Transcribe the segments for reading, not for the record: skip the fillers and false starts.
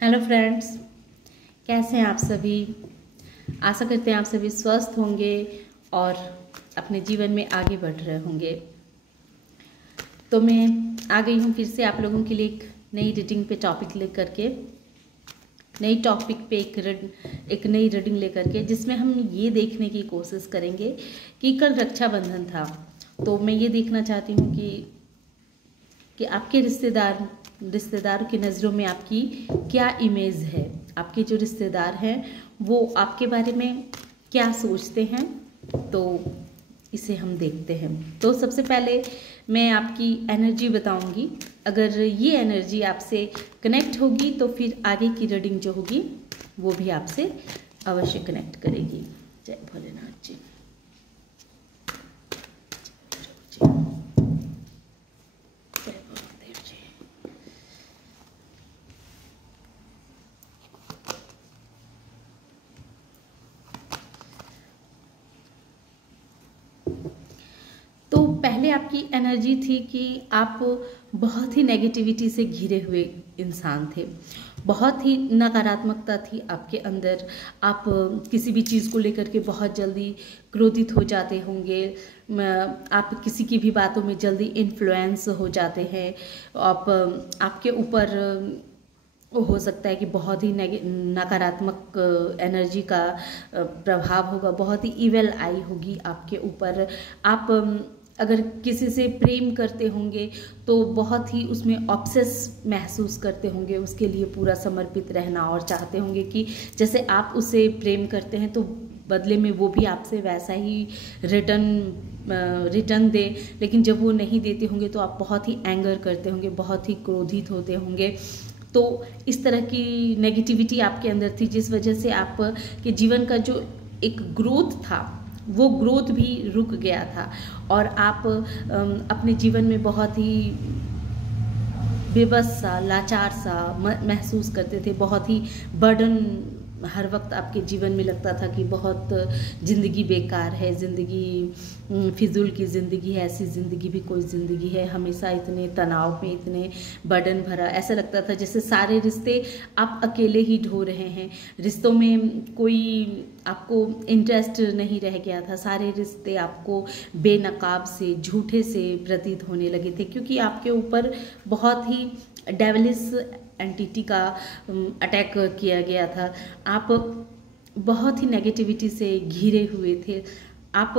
Hello friends, कैसे हैं आप सभी। आशा करते हैं आप सभी स्वस्थ होंगे और अपने जीवन में आगे बढ़ रहे होंगे। तो मैं आ गई हूँ फिर से आप लोगों के लिए एक नई रीडिंग पे टॉपिक लेकर के, नई टॉपिक पे एक नई रीडिंग लेकर के, जिसमें हम ये देखने की कोशिश करेंगे कि कल रक्षाबंधन था। तो मैं ये देखना चाहती हूँ कि आपके रिश्तेदारों की नज़रों में आपकी क्या इमेज है। आपके जो रिश्तेदार हैं वो आपके बारे में क्या सोचते हैं, तो इसे हम देखते हैं। तो सबसे पहले मैं आपकी एनर्जी बताऊंगी। अगर ये एनर्जी आपसे कनेक्ट होगी तो फिर आगे की रीडिंग जो होगी वो भी आपसे अवश्य कनेक्ट करेगी। जय भोलेनाथ जी। तो पहले आपकी एनर्जी थी कि आप बहुत ही नेगेटिविटी से घिरे हुए इंसान थे, बहुत ही नकारात्मकता थी आपके अंदर। आप किसी भी चीज़ को लेकर के बहुत जल्दी क्रोधित हो जाते होंगे। आप किसी की भी बातों में जल्दी इन्फ्लुएंस हो जाते हैं। आपके ऊपर हो सकता है कि बहुत ही नकारात्मक एनर्जी का प्रभाव होगा, बहुत ही इविल आई होगी आपके ऊपर। आप अगर किसी से प्रेम करते होंगे तो बहुत ही उसमें ऑब्सेस महसूस करते होंगे, उसके लिए पूरा समर्पित रहना और चाहते होंगे कि जैसे आप उसे प्रेम करते हैं तो बदले में वो भी आपसे वैसा ही रिटर्न दे। लेकिन जब वो नहीं देते होंगे तो आप बहुत ही एंगर करते होंगे, बहुत ही क्रोधित होते होंगे। तो इस तरह की नेगेटिविटी आपके अंदर थी, जिस वजह से आप के जीवन का जो एक ग्रोथ था वो ग्रोथ भी रुक गया था और आप अपने जीवन में बहुत ही बेबस सा, लाचार सा महसूस करते थे। बहुत ही बर्डन हर वक्त आपके जीवन में लगता था कि बहुत ज़िंदगी बेकार है, ज़िंदगी फिजूल की ज़िंदगी है, ऐसी ज़िंदगी भी कोई ज़िंदगी है। हमेशा इतने तनाव में, इतने बर्डन भरा, ऐसा लगता था जैसे सारे रिश्ते आप अकेले ही ढो रहे हैं। रिश्तों में कोई आपको इंटरेस्ट नहीं रह गया था। सारे रिश्ते आपको बेनकाब से, झूठे से प्रतीत होने लगे थे, क्योंकि आपके ऊपर बहुत ही डेविलिश एंटिटी का अटैक किया गया था। आप बहुत ही नेगेटिविटी से घिरे हुए थे। आप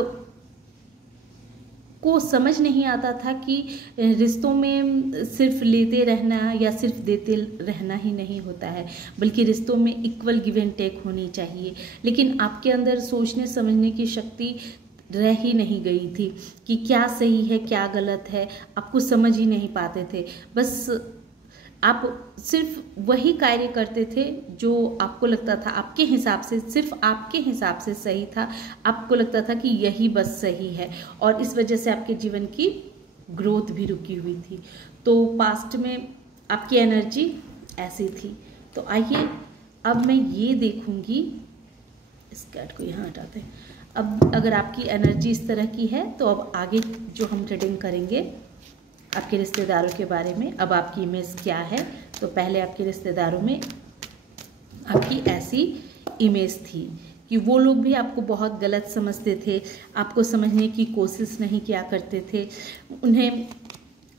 को समझ नहीं आता था कि रिश्तों में सिर्फ लेते रहना या सिर्फ देते रहना ही नहीं होता है, बल्कि रिश्तों में इक्वल गिव एंड टेक होनी चाहिए। लेकिन आपके अंदर सोचने समझने की शक्ति रह ही नहीं गई थी कि क्या सही है क्या गलत है, आपको समझ ही नहीं पाते थे। बस आप सिर्फ वही कार्य करते थे जो आपको लगता था आपके हिसाब से, सिर्फ आपके हिसाब से सही था। आपको लगता था कि यही बस सही है और इस वजह से आपके जीवन की ग्रोथ भी रुकी हुई थी। तो पास्ट में आपकी एनर्जी ऐसी थी। तो आइए अब मैं ये देखूंगी, इस कार्ड को यहाँ हटाते हैं। अब अगर आपकी एनर्जी इस तरह की है तो अब आगे जो हम रीडिंग करेंगे आपके रिश्तेदारों के बारे में, अब आपकी इमेज क्या है। तो पहले आपके रिश्तेदारों में आपकी ऐसी इमेज थी कि वो लोग भी आपको बहुत गलत समझते थे, आपको समझने की कोशिश नहीं किया करते थे। उन्हें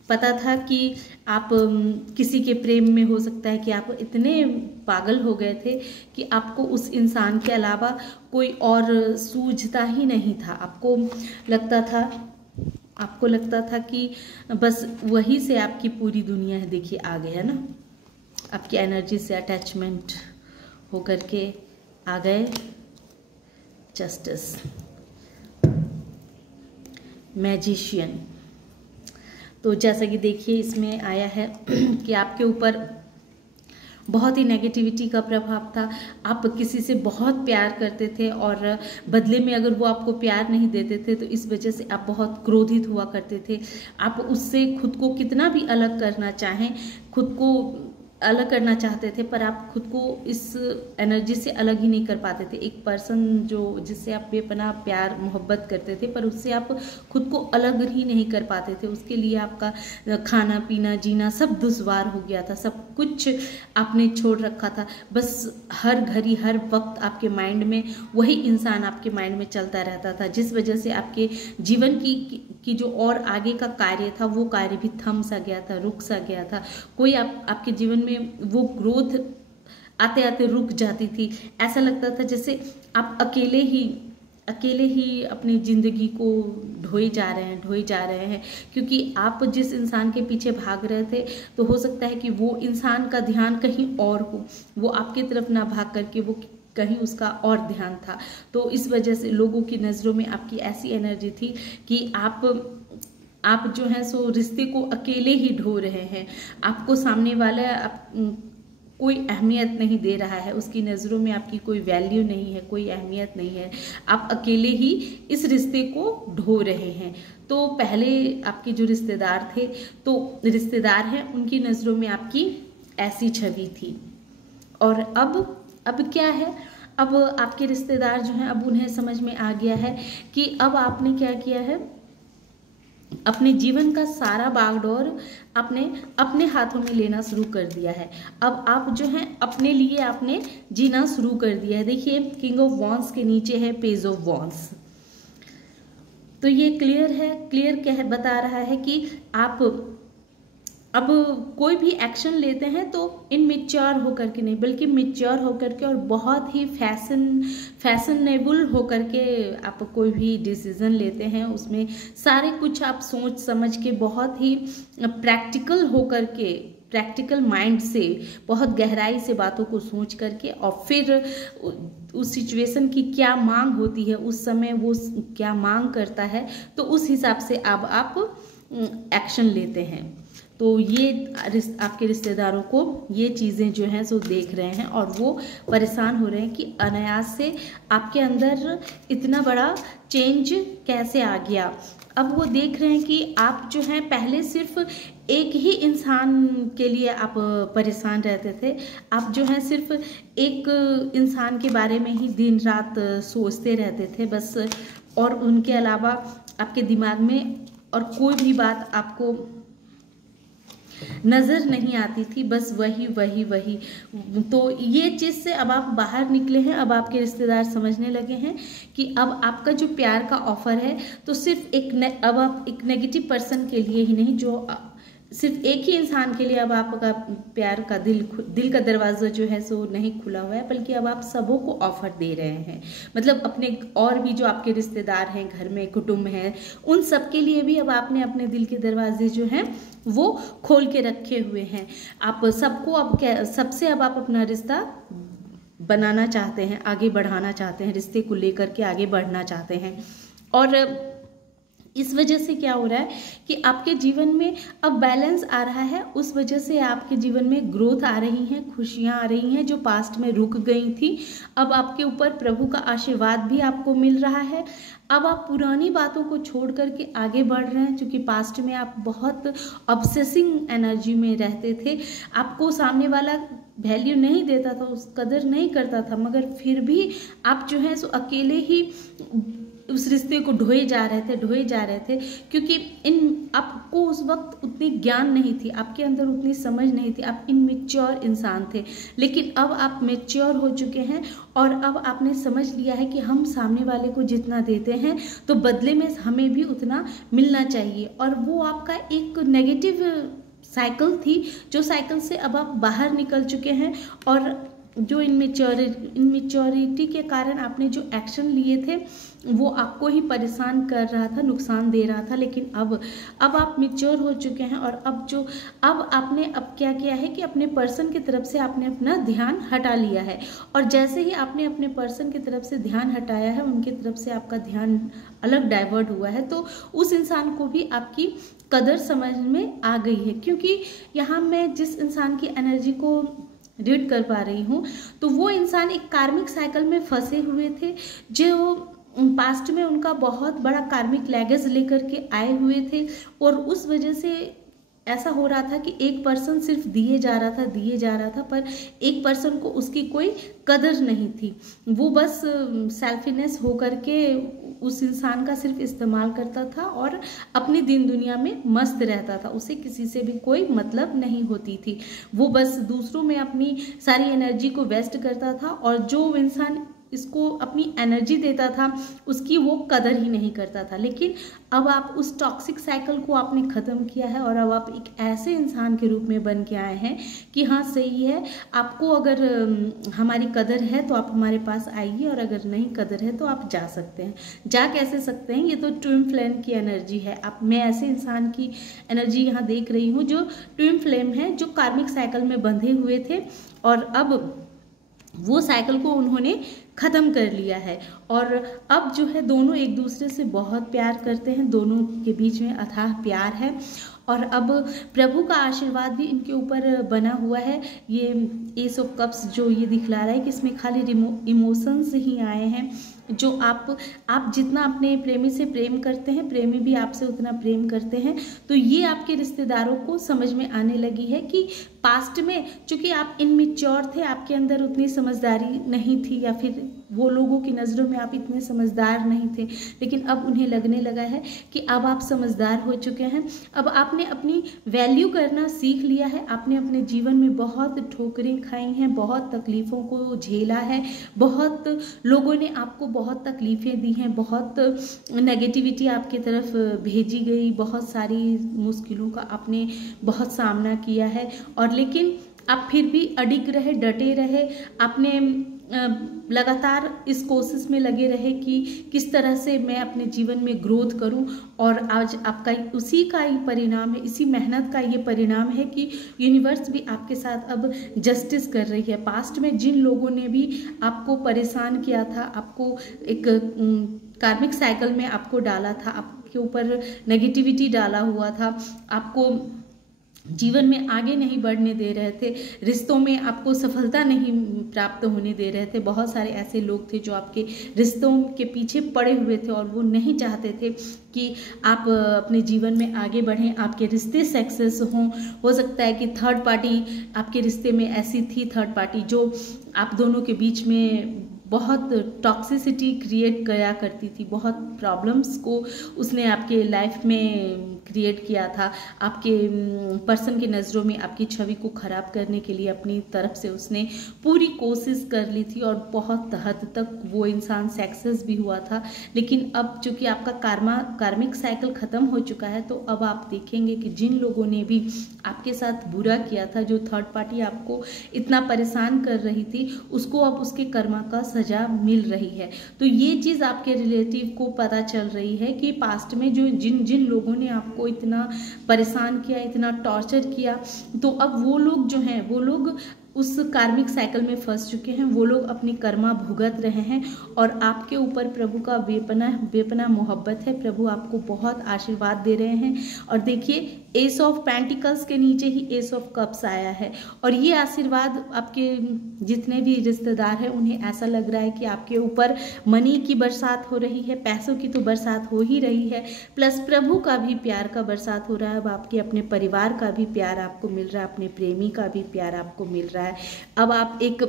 पता था कि आप किसी के प्रेम में, हो सकता है कि आप इतने पागल हो गए थे कि आपको उस इंसान के अलावा कोई और सूझता ही नहीं था। आपको लगता था कि बस वही से आपकी पूरी दुनिया है। देखिए आ गया ना, आपकी एनर्जी से अटैचमेंट होकर के आ गए जस्टिस, मैजिशियन। तो जैसा कि देखिए इसमें आया है कि आपके ऊपर बहुत ही नेगेटिविटी का प्रभाव था। आप किसी से बहुत प्यार करते थे और बदले में अगर वो आपको प्यार नहीं देते थे तो इस वजह से आप बहुत क्रोधित हुआ करते थे। आप उससे खुद को कितना भी अलग करना चाहें, खुद को अलग करना चाहते थे, पर आप खुद को इस एनर्जी से अलग ही नहीं कर पाते थे। एक पर्सन जो जिससे आप बेपनाह प्यार मोहब्बत करते थे, पर उससे आप खुद को अलग ही नहीं कर पाते थे। उसके लिए आपका खाना पीना जीना सब दुश्वार हो गया था, सब कुछ आपने छोड़ रखा था। बस हर घड़ी हर वक्त आपके माइंड में वही इंसान आपके माइंड में चलता रहता था, जिस वजह से आपके जीवन की जो और आगे का कार्य था वो कार्य भी थम सा गया था, रुक सा गया था। कोई आपके जीवन में वो ग्रोथ आते आते रुक जाती थी। ऐसा लगता था जैसे आप अकेले ही अपनी ज़िंदगी को ढोए जा रहे हैं, क्योंकि आप जिस इंसान के पीछे भाग रहे थे तो हो सकता है कि वो इंसान का ध्यान कहीं और हो, वो आपकी तरफ ना भाग करके वो कहीं उसका और ध्यान था। तो इस वजह से लोगों की नज़रों में आपकी ऐसी एनर्जी थी कि आप जो है सो रिश्ते को अकेले ही ढो रहे हैं। आपको सामने वाला कोई अहमियत नहीं दे रहा है, उसकी नज़रों में आपकी कोई वैल्यू नहीं है, कोई अहमियत नहीं है। आप अकेले ही इस रिश्ते को ढो रहे हैं। तो पहले आपके जो रिश्तेदार थे, तो रिश्तेदार हैं, उनकी नज़रों में आपकी ऐसी छवि थी। और अब क्या है, अब आपके रिश्तेदार जो हैं, अब उन्हें समझ में आ गया है कि अब आपने क्या किया है, अपने जीवन का सारा बागडोर आपने अपने हाथों में लेना शुरू कर दिया है। अब आप जो हैं अपने लिए आपने जीना शुरू कर दिया है। देखिए, किंग ऑफ वॉन्ड्स के नीचे है पेज ऑफ वॉन्ड्स। तो ये क्लियर बता रहा है कि आप अब कोई भी एक्शन लेते हैं तो इनमेच्योर होकर के नहीं, बल्कि मेच्योर होकर के और बहुत ही फैशनेबल होकर के आप कोई भी डिसीजन लेते हैं। उसमें सारे कुछ आप सोच समझ के बहुत ही प्रैक्टिकल होकर के, प्रैक्टिकल माइंड से बहुत गहराई से बातों को सोच करके, और फिर उस सिचुएशन की क्या मांग होती है, उस समय वो क्या मांग करता है, तो उस हिसाब से अब आप एक्शन लेते हैं। तो ये आपके रिश्तेदारों को ये चीज़ें जो हैं सो देख रहे हैं और वो परेशान हो रहे हैं कि अनायास से आपके अंदर इतना बड़ा चेंज कैसे आ गया। अब वो देख रहे हैं कि आप जो हैं पहले सिर्फ एक ही इंसान के लिए आप परेशान रहते थे, आप जो हैं सिर्फ एक इंसान के बारे में ही दिन रात सोचते रहते थे बस, और उनके अलावा आपके दिमाग में और कोई भी बात आपको नज़र नहीं आती थी, बस वही। तो ये चीज़ से अब आप बाहर निकले हैं। अब आपके रिश्तेदार समझने लगे हैं कि अब आपका जो प्यार का ऑफर है तो सिर्फ अब आप एक नेगेटिव पर्सन के लिए ही नहीं, जो सिर्फ एक ही इंसान के लिए अब आपका प्यार का दिल का दरवाज़ा जो है सो नहीं खुला हुआ है, बल्कि अब आप सबों को ऑफर दे रहे हैं। मतलब अपने और भी जो आपके रिश्तेदार हैं, घर में कुटुंब हैं, उन सब के लिए भी अब आपने अपने दिल के दरवाजे जो हैं वो खोल के रखे हुए हैं। आप सबको सबसे अब आप अपना रिश्ता बनाना चाहते हैं, आगे बढ़ाना चाहते हैं, रिश्ते को लेकर के आगे बढ़ना चाहते हैं। और इस वजह से क्या हो रहा है कि आपके जीवन में अब बैलेंस आ रहा है, उस वजह से आपके जीवन में ग्रोथ आ रही है, खुशियां आ रही हैं जो पास्ट में रुक गई थी। अब आपके ऊपर प्रभु का आशीर्वाद भी आपको मिल रहा है। अब आप पुरानी बातों को छोड़ करके आगे बढ़ रहे हैं, क्योंकि पास्ट में आप बहुत ऑब्सेसिंग एनर्जी में रहते थे। आपको सामने वाला वैल्यू नहीं देता था, उस कदर नहीं करता था, मगर फिर भी आप जो है सो अकेले ही उस रिश्ते को ढोए जा रहे थे, क्योंकि आपको उस वक्त उतनी ज्ञान नहीं थी, आपके अंदर उतनी समझ नहीं थी, आप इनमेच्योर इंसान थे। लेकिन अब आप मेच्योर हो चुके हैं और अब आपने समझ लिया है कि हम सामने वाले को जितना देते हैं तो बदले में हमें भी उतना मिलना चाहिए। और वो आपका एक नेगेटिव साइकिल थी, जो साइकिल से अब आप बाहर निकल चुके हैं। और जो इनमेच्योरिटी के कारण आपने जो एक्शन लिए थे वो आपको ही परेशान कर रहा था, नुकसान दे रहा था। लेकिन अब आप मैच्योर हो चुके हैं और अब आपने क्या किया है कि अपने पर्सन की तरफ से आपने अपना ध्यान हटा लिया है। और जैसे ही आपने अपने पर्सन की तरफ से ध्यान हटाया है, उनकी तरफ से आपका ध्यान अलग डाइवर्ट हुआ है, तो उस इंसान को भी आपकी कदर समझ में आ गई है। क्योंकि यहाँ मैं जिस इंसान की एनर्जी को रीड कर पा रही हूँ, तो वो इंसान एक कार्मिक साइकिल में फंसे हुए थे, जो पास्ट में उनका बहुत बड़ा कार्मिक लैगेज लेकर के आए हुए थे। और उस वजह से ऐसा हो रहा था कि एक पर्सन सिर्फ दिए जा रहा था, पर एक पर्सन को उसकी कोई कदर नहीं थी। वो बस सेल्फिनेस होकर के उस इंसान का सिर्फ इस्तेमाल करता था और अपनी दिन दुनिया में मस्त रहता था। उसे किसी से भी कोई मतलब नहीं होती थी। वो बस दूसरों में अपनी सारी एनर्जी को वेस्ट करता था और जो इंसान इसको अपनी एनर्जी देता था उसकी वो कदर ही नहीं करता था। लेकिन अब आप उस टॉक्सिक साइकिल को आपने ख़त्म किया है और अब आप एक ऐसे इंसान के रूप में बन के आए हैं कि हाँ सही है, आपको अगर हमारी कदर है तो आप हमारे पास आइए और अगर नहीं कदर है तो आप जा सकते हैं। जा कैसे सकते हैं? ये तो ट्विन फ्लेम की एनर्जी है। अब मैं ऐसे इंसान की एनर्जी यहाँ देख रही हूँ जो ट्विन फ्लेम है, जो कार्मिक साइकिल में बंधे हुए थे और अब वो साइकिल को उन्होंने ख़त्म कर लिया है और अब जो है दोनों एक दूसरे से बहुत प्यार करते हैं, दोनों के बीच में अथाह प्यार है और अब प्रभु का आशीर्वाद भी इनके ऊपर बना हुआ है। ये एस ऑफ कप्स जो ये दिखला रहा है कि इसमें खाली इमोशंस ही आए हैं। जो आप जितना अपने प्रेमी से प्रेम करते हैं, प्रेमी भी आपसे उतना प्रेम करते हैं। तो ये आपके रिश्तेदारों को समझ में आने लगी है कि पास्ट में चूंकि आप इनमेच्योर थे, आपके अंदर उतनी समझदारी नहीं थी या फिर वो लोगों की नज़रों में आप इतने समझदार नहीं थे, लेकिन अब उन्हें लगने लगा है कि अब आप समझदार हो चुके हैं। अब आपने अपनी वैल्यू करना सीख लिया है। आपने अपने जीवन में बहुत ठोकरें खाई हैं, बहुत तकलीफ़ों को झेला है, बहुत लोगों ने आपको बहुत तकलीफ़ें दी हैं, बहुत नेगेटिविटी आपकी तरफ भेजी गई, बहुत सारी मुश्किलों का आपने बहुत सामना किया है और लेकिन आप फिर भी अडिग रहे, डटे रहे। आपने लगातार इस कोशिश में लगे रहे कि किस तरह से मैं अपने जीवन में ग्रोथ करूं और आज आपका उसी का ही परिणाम है, इसी मेहनत का ये परिणाम है कि यूनिवर्स भी आपके साथ अब जस्टिस कर रही है। पास्ट में जिन लोगों ने भी आपको परेशान किया था, आपको एक कार्मिक साइकिल में आपको डाला था, आपके ऊपर नेगेटिविटी डाला हुआ था, आपको जीवन में आगे नहीं बढ़ने दे रहे थे, रिश्तों में आपको सफलता नहीं प्राप्त होने दे रहे थे। बहुत सारे ऐसे लोग थे जो आपके रिश्तों के पीछे पड़े हुए थे और वो नहीं चाहते थे कि आप अपने जीवन में आगे बढ़ें, आपके रिश्ते सक्सेस हों। हो सकता है कि थर्ड पार्टी आपके रिश्ते में ऐसी थी, थर्ड पार्टी जो आप दोनों के बीच में बहुत टॉक्सिसिटी क्रिएट किया करती थी, बहुत प्रॉब्लम्स को उसने आपके लाइफ में क्रिएट किया था। आपके पर्सन की नज़रों में आपकी छवि को ख़राब करने के लिए अपनी तरफ से उसने पूरी कोशिश कर ली थी और बहुत हद तक वो इंसान सक्सेस भी हुआ था। लेकिन अब चूँकि आपका कार्मिक साइकिल ख़त्म हो चुका है तो अब आप देखेंगे कि जिन लोगों ने भी आपके साथ बुरा किया था, जो थर्ड पार्टी आपको इतना परेशान कर रही थी, उसको अब उसके कर्मा का सजा मिल रही है। तो ये चीज़ आपके रिलेटिव को पता चल रही है कि पास्ट में जो जिन लोगों ने आपको इतना परेशान किया, इतना टॉर्चर किया, तो अब वो लोग जो हैं वो लोग उस कार्मिक साइकिल में फंस चुके हैं। वो लोग अपनी कर्मा भुगत रहे हैं और आपके ऊपर प्रभु का बेपनाह मोहब्बत है। प्रभु आपको बहुत आशीर्वाद दे रहे हैं और देखिए एस ऑफ पेंटिकल्स के नीचे ही एस ऑफ कप्स आया है और ये आशीर्वाद आपके जितने भी रिश्तेदार हैं उन्हें ऐसा लग रहा है कि आपके ऊपर मनी की बरसात हो रही है, पैसों की तो बरसात हो ही रही है, प्लस प्रभु का भी प्यार का बरसात हो रहा है। अब आपके अपने परिवार का भी प्यार आपको मिल रहा है, अपने प्रेमी का भी प्यार आपको मिल रहा है। अब आप एक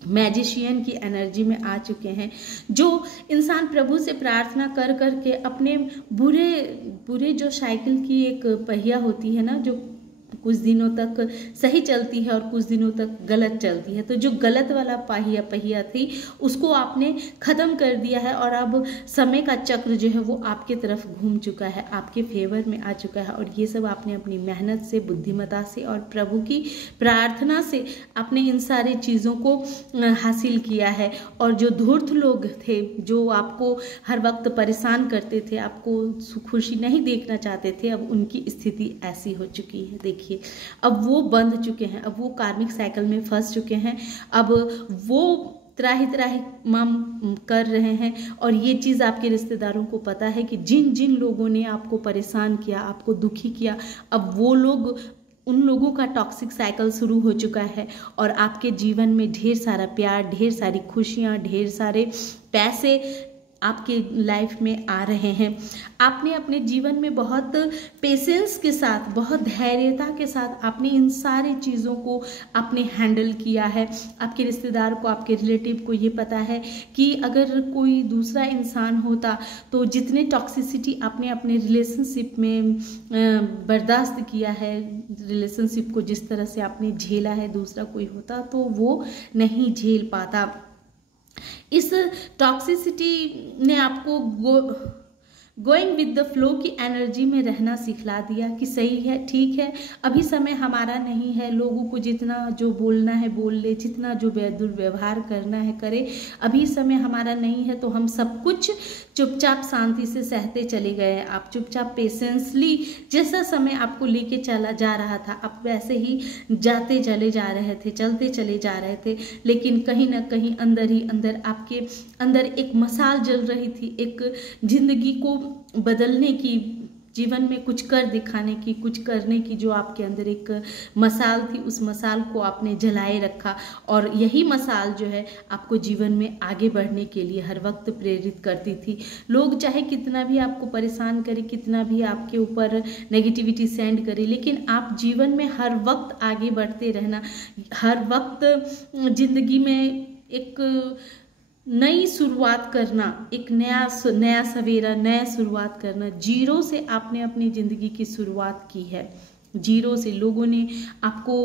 मैजिशियन की एनर्जी में आ चुके हैं। जो इंसान प्रभु से प्रार्थना कर करके अपने बुरे जो साइकिल की एक पहिया होती है ना, जो कुछ दिनों तक सही चलती है और कुछ दिनों तक गलत चलती है, तो जो गलत वाला पहिया थी उसको आपने ख़त्म कर दिया है और अब समय का चक्र जो है वो आपके तरफ घूम चुका है, आपके फेवर में आ चुका है। और ये सब आपने अपनी मेहनत से, बुद्धिमता से और प्रभु की प्रार्थना से आपने इन सारी चीज़ों को हासिल किया है। और जो धूर्त लोग थे, जो आपको हर वक्त परेशान करते थे, आपको खुशी नहीं देखना चाहते थे, अब उनकी स्थिति ऐसी हो चुकी है। देखिए अब वो बंध चुके हैं, अब वो कार्मिक साइकिल में फंस चुके हैं, अब वो त्राही माम कर रहे हैं। और ये चीज़ आपके रिश्तेदारों को पता है कि जिन लोगों ने आपको परेशान किया, आपको दुखी किया, अब वो लोग, उन लोगों का टॉक्सिक साइकिल शुरू हो चुका है और आपके जीवन में ढेर सारा प्यार, ढेर सारी खुशियाँ, ढेर सारे पैसे आपके लाइफ में आ रहे हैं। आपने अपने जीवन में बहुत पेशेंस के साथ, बहुत धैर्यता के साथ आपने इन सारी चीज़ों को आपने हैंडल किया है। आपके रिश्तेदार को, आपके रिलेटिव को ये पता है कि अगर कोई दूसरा इंसान होता तो जितने टॉक्सिसिटी आपने अपने रिलेशनशिप में बर्दाश्त किया है, रिलेशनशिप को जिस तरह से आपने झेला है, दूसरा कोई होता तो वो नहीं झेल पाता। इस टॉक्सिसिटी ने आपको गोइंग विद द फ्लो की एनर्जी में रहना सिखला दिया कि सही है, ठीक है, अभी समय हमारा नहीं है, लोगों को जितना जो बोलना है बोल ले, जितना जो दुर्व्यवहार करना है करे, अभी समय हमारा नहीं है। तो हम सब कुछ चुपचाप शांति से सहते चले गए। आप चुपचाप पेशेंसली जैसा समय आपको लेके चला जा रहा था, आप वैसे ही जाते चले जा रहे थे, चलते चले जा रहे थे, लेकिन कहीं ना कहीं अंदर ही अंदर आपके अंदर एक मशाल जल रही थी, एक जिंदगी को बदलने की, जीवन में कुछ कर दिखाने की, कुछ करने की जो आपके अंदर एक मशाल थी, उस मशाल को आपने जलाए रखा। और यही मशाल जो है आपको जीवन में आगे बढ़ने के लिए हर वक्त प्रेरित करती थी। लोग चाहे कितना भी आपको परेशान करे, कितना भी आपके ऊपर नेगेटिविटी सेंड करे, लेकिन आप जीवन में हर वक्त आगे बढ़ते रहना, हर वक्त जिंदगी में एक नई शुरुआत करना, एक नया सवेरा, नया शुरुआत करना। जीरो से आपने अपनी ज़िंदगी की शुरुआत की है, जीरो से। लोगों ने आपको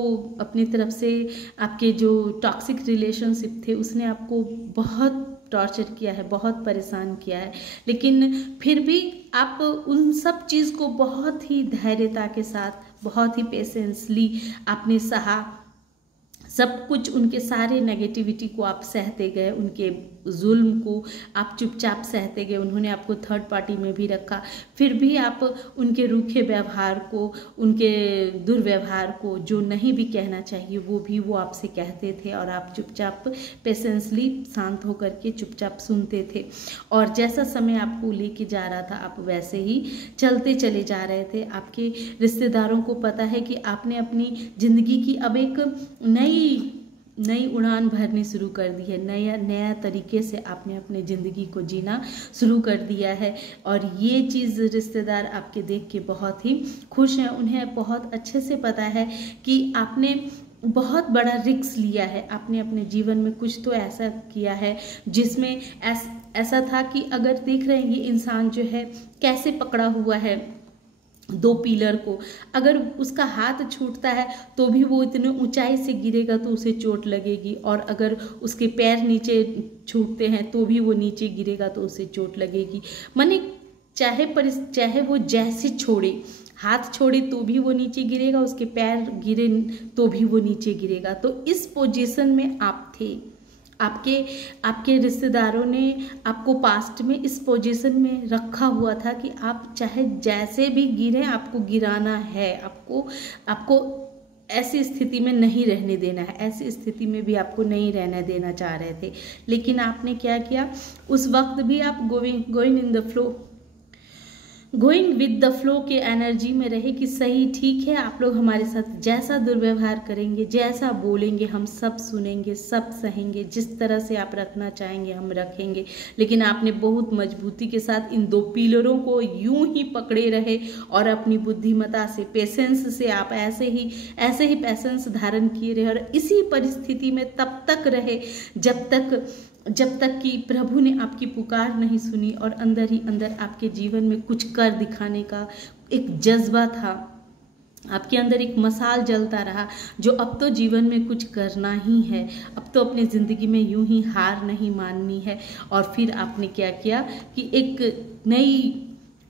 अपनी तरफ से, आपके जो टॉक्सिक रिलेशनशिप थे उसने आपको बहुत टॉर्चर किया है, बहुत परेशान किया है, लेकिन फिर भी आप उन सब चीज़ को बहुत ही धैर्यता के साथ, बहुत ही पेशेंसली आपने सहा। सब कुछ, उनके सारे नेगेटिविटी को आप सहते गए, उनके जुल्म को आप चुपचाप सहते गए। उन्होंने आपको थर्ड पार्टी में भी रखा, फिर भी आप उनके रूखे व्यवहार को, उनके दुर्व्यवहार को, जो नहीं भी कहना चाहिए वो आपसे कहते थे, और आप चुपचाप पेशेंसली शांत होकर के चुपचाप सुनते थे। और जैसा समय आपको लेके जा रहा था आप वैसे ही चलते चले जा रहे थे। आपके रिश्तेदारों को पता है कि आपने अपनी ज़िंदगी की अब एक नई उड़ान भरनी शुरू कर दी है, नया तरीके से आपने अपने ज़िंदगी को जीना शुरू कर दिया है। और ये चीज़ रिश्तेदार आपके देख के बहुत ही खुश हैं। उन्हें बहुत अच्छे से पता है कि आपने बहुत बड़ा रिस्क लिया है, आपने अपने जीवन में कुछ तो ऐसा किया है जिसमें ऐसा था कि अगर देख रहे हैं ये इंसान जो है कैसे पकड़ा हुआ है दो पिलर को, अगर उसका हाथ छूटता है तो भी वो इतने ऊंचाई से गिरेगा तो उसे चोट लगेगी, और अगर उसके पैर नीचे छूटते हैं तो भी वो नीचे गिरेगा तो उसे चोट लगेगी। माने चाहे वो जैसे छोड़े, हाथ छोड़े तो भी वो नीचे गिरेगा, उसके पैर गिरे तो भी वो नीचे गिरेगा। तो इस पोजीशन में आप थे। आपके रिश्तेदारों ने आपको पास्ट में इस पोजीशन में रखा हुआ था कि आप चाहे जैसे भी गिरे आपको गिराना है, आपको ऐसी स्थिति में नहीं रहने देना है, ऐसी स्थिति में भी आपको नहीं रहने देना चाह रहे थे। लेकिन आपने क्या किया, उस वक्त भी आप गोइंग विद द फ्लो के एनर्जी में रहे कि सही, ठीक है, आप लोग हमारे साथ जैसा दुर्व्यवहार करेंगे, जैसा बोलेंगे, हम सब सुनेंगे, सब सहेंगे, जिस तरह से आप रखना चाहेंगे हम रखेंगे। लेकिन आपने बहुत मजबूती के साथ इन दो पिलरों को यूं ही पकड़े रहे और अपनी बुद्धिमत्ता से, पेशेंस से आप ऐसे ही पेशेंस धारण किए रहे, और इसी परिस्थिति में तब तक रहे जब तक कि प्रभु ने आपकी पुकार नहीं सुनी और अंदर ही अंदर आपके जीवन में कुछ कर दिखाने का एक जज्बा था। आपके अंदर एक मशाल जलता रहा जो अब तो जीवन में कुछ करना ही है, अब तो अपनी ज़िंदगी में यूं ही हार नहीं माननी है। और फिर आपने क्या किया कि एक नई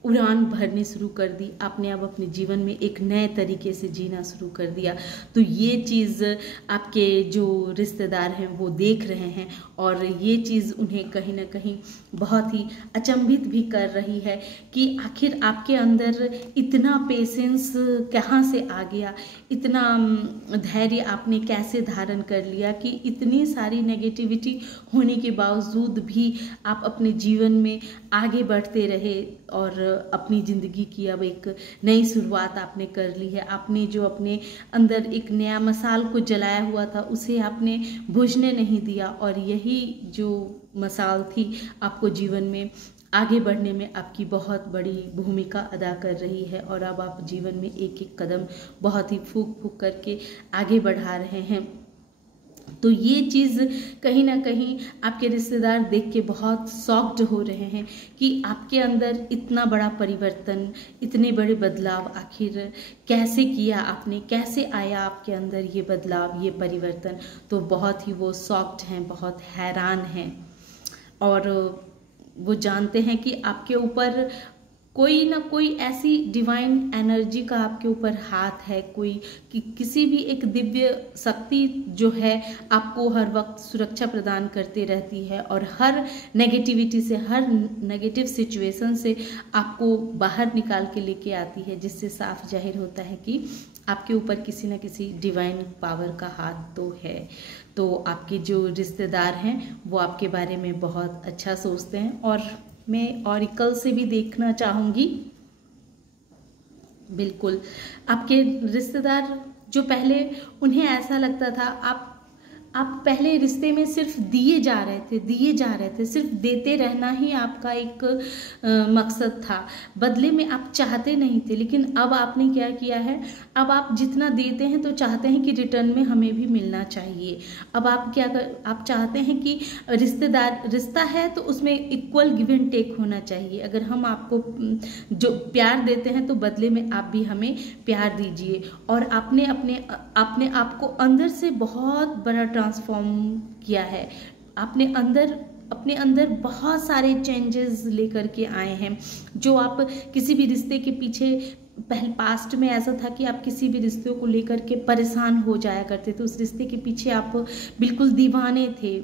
उड़ान भरनी शुरू कर दी। आपने अब अपने जीवन में एक नए तरीके से जीना शुरू कर दिया। तो ये चीज़ आपके जो रिश्तेदार हैं वो देख रहे हैं, और ये चीज़ उन्हें कहीं ना कहीं बहुत ही अचंभित भी कर रही है कि आखिर आपके अंदर इतना पेशेंस कहाँ से आ गया, इतना धैर्य आपने कैसे धारण कर लिया कि इतनी सारी नेगेटिविटी होने के बावजूद भी आप अपने जीवन में आगे बढ़ते रहे और अपनी ज़िंदगी की अब एक नई शुरुआत आपने कर ली है। आपने जो अपने अंदर एक नया मशाल को जलाया हुआ था उसे आपने बुझने नहीं दिया, और यही जो मसाल थी, आपको जीवन में आगे बढ़ने में आपकी बहुत बड़ी भूमिका अदा कर रही है और अब आप जीवन में एक एक कदम बहुत ही फूंक फूंक करके आगे बढ़ा रहे हैं। तो ये चीज़ कहीं ना कहीं आपके रिश्तेदार देख के बहुत शॉक्ड हो रहे हैं कि आपके अंदर इतना बड़ा परिवर्तन, इतने बड़े बदलाव आखिर कैसे किया आपने, कैसे आया आपके अंदर ये बदलाव, ये परिवर्तन। तो बहुत ही वो शॉक्ड हैं, बहुत हैरान हैं और वो जानते हैं कि आपके ऊपर कोई ना कोई ऐसी डिवाइन एनर्जी का आपके ऊपर हाथ है, कोई किसी भी एक दिव्य शक्ति जो है आपको हर वक्त सुरक्षा प्रदान करती रहती है और हर नेगेटिविटी से, हर नेगेटिव सिचुएशन से आपको बाहर निकाल के लेके आती है, जिससे साफ जाहिर होता है कि आपके ऊपर किसी न किसी डिवाइन पावर का हाथ तो है। तो आपके जो रिश्तेदार हैं वो आपके बारे में बहुत अच्छा सोचते हैं और मैं ऑरिकल से भी देखना चाहूँगी। बिल्कुल, आपके रिश्तेदार जो पहले उन्हें ऐसा लगता था आप पहले रिश्ते में सिर्फ दिए जा रहे थे, सिर्फ देते रहना ही आपका एक मकसद था, बदले में आप चाहते नहीं थे। लेकिन अब आपने क्या किया है, अब आप जितना देते हैं तो चाहते हैं कि रिटर्न में हमें भी मिलना चाहिए। अब आप आप चाहते हैं कि रिश्ता है तो उसमें इक्वल गिव एंड टेक होना चाहिए। अगर हम आपको जो प्यार देते हैं तो बदले में आप भी हमें प्यार दीजिए। और आपने आपको अंदर से बहुत बड़ा ट्रांसफॉर्म किया है। आपने अपने अंदर बहुत सारे चेंजेस लेकर के आए हैं, जो आप किसी भी रिश्ते के पीछे पहले पास्ट में ऐसा था कि आप किसी भी रिश्ते को लेकर के परेशान हो जाया करते थे, उस रिश्ते के पीछे आप बिल्कुल दीवाने थे,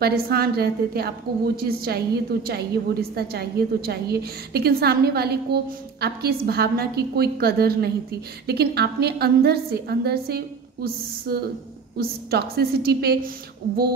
परेशान रहते थे, आपको वो चीज़ चाहिए तो चाहिए, वो रिश्ता चाहिए तो चाहिए, लेकिन सामने वाले को आपकी इस भावना की कोई कदर नहीं थी। लेकिन आपने अंदर से उस टॉक्सिसिटी पे, वो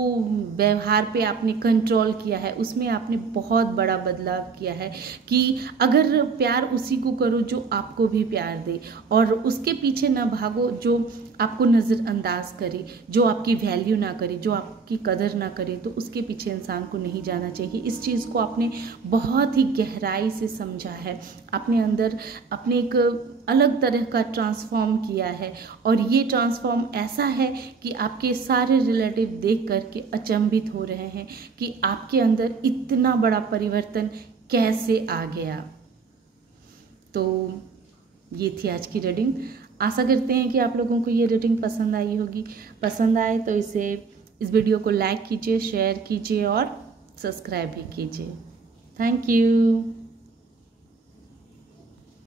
व्यवहार पे आपने कंट्रोल किया है, उसमें आपने बहुत बड़ा बदलाव किया है कि अगर प्यार उसी को करो जो आपको भी प्यार दे, और उसके पीछे ना भागो जो आपको नज़रअंदाज करे, जो आपकी वैल्यू ना करे, जो आपकी कदर ना करे, तो उसके पीछे इंसान को नहीं जाना चाहिए। इस चीज़ को आपने बहुत ही गहराई से समझा है, अपने अंदर अपने एक अलग तरह का ट्रांसफॉर्म किया है। और ये ट्रांसफॉर्म ऐसा है कि आपके सारे रिलेटिव देख करके अचंभित हो रहे हैं कि आपके अंदर इतना बड़ा परिवर्तन कैसे आ गया। तो ये थी आज की रीडिंग। आशा करते हैं कि आप लोगों को ये रीडिंग पसंद आई होगी। पसंद आए तो इस वीडियो को लाइक कीजिए, शेयर कीजिए और सब्सक्राइब भी कीजिए। Thank you.